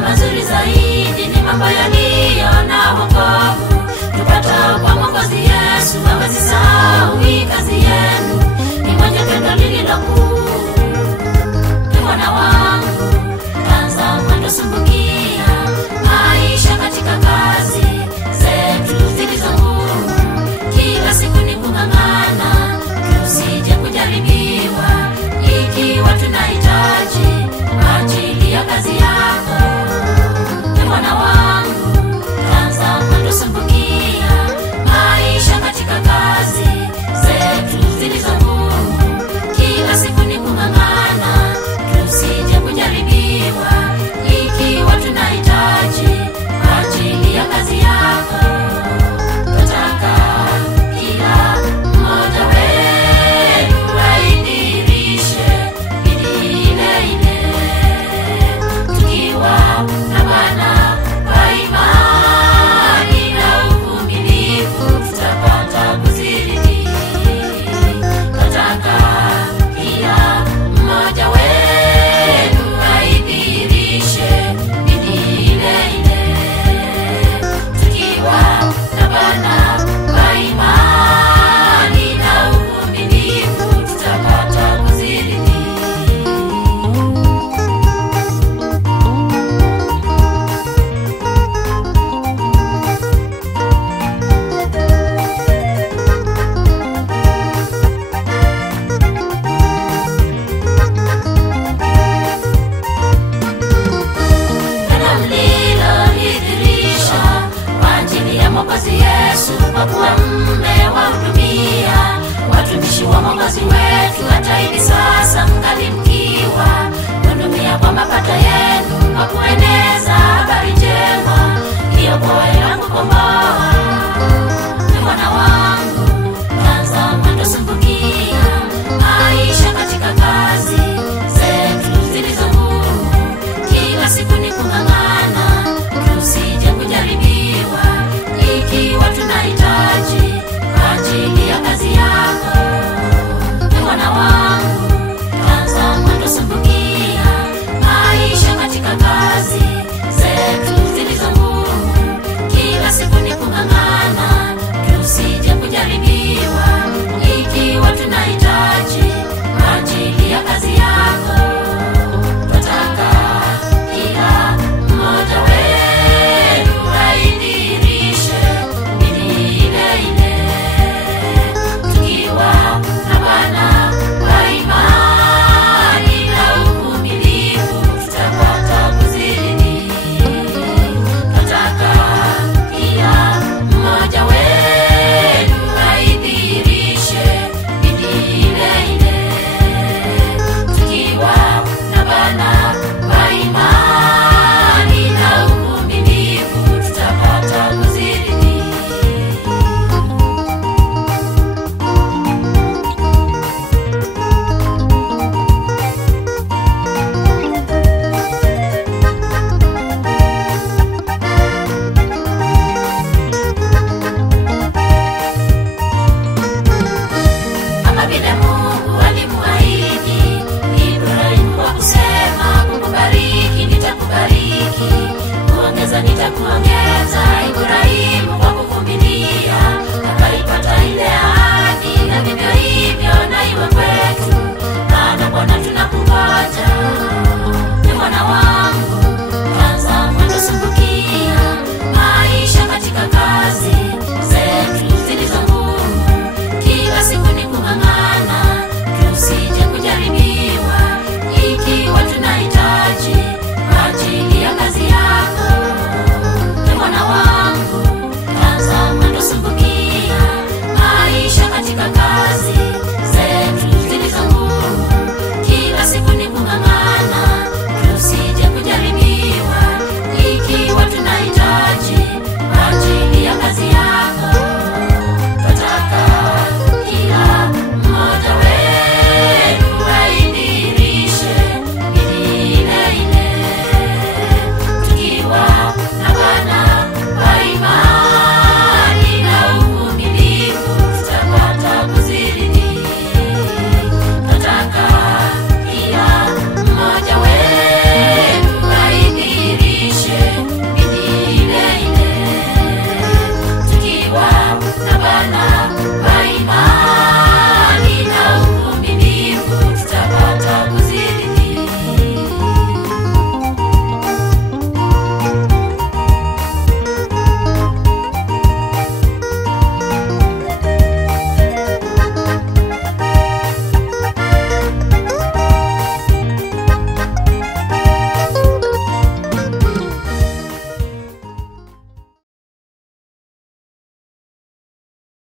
Mazuri zaidi ni mambo yaliyo na wokovu, tupata kwa Mwokozi Yesu. Hawezi sahau kazi yenu, ni mwenye pendo lililo kuu. Bwana wangu, anza mwendo, sumbukia maisha katika kazi zetu zilizo ngumu. Kila siku ni kung'ang'ana, tusije kujaribiwa, ikiwa tunahitaji ajili ya kazi yako. Bwana wangu, anza mwendo, sumbukia maisha katika kazi zetu zilizo ngumu. Kila siku ni kung'ang'ana, tusije kujaribiwa, ikiwa tunahitaji ajili ya kazi yako. Nataka kila mmoja wenu aidhirishe bidii ile ile, tukiwa na Bwana kwa imani na uvumilivu, tutapata kuzidi. Nataka kila mmoja wenu aidhirishe bidii ile ile, tukiwa na Bwana kwa imani na uvumilivu, tutapata kuzidi. Neno mlilolidhihirisha kwa ajili ya Mwokozi Yesu, kwa kuwa mmewahudumia watumishi wa Mwokozi wetu, hata hivi sasa mngali mkiwa hudumia kwa mapato yenu, kwa kueneza habari njema iokoayo na kukomboa. Bwana wangu, anza mwendo, sumbukia maisha katika kazi zetu zilizo ngumu. Kila siku ni kung'ang'ana, tusije kujaribiwa, ikiwa tunahitaji ajili ya kazi yako. Bwana wangu, anza mwendo, sumbukia maisha katika kazi zetu zilizo ngumu. Kila siku ni kung'ang'ana, tusije kujaribiwa, ikiwa tunahitaji ajili ya kazi yako. Nataka kila mmoja wenu aidhirishe bidii ile ile, tukiwa na Bwana kwa imani na uvumilivu, tutapata kuzidi. Nataka kila mmoja wenu aidhirishe bidii ile ile, tukiwa na Bwana kwa imani na uvumilivu, tutapata kuzidi. Kama vile Mungu alimuahidi Ibrahimu kwa kusema, kukubariki nitakubariki, kuongeza nitakuongeza.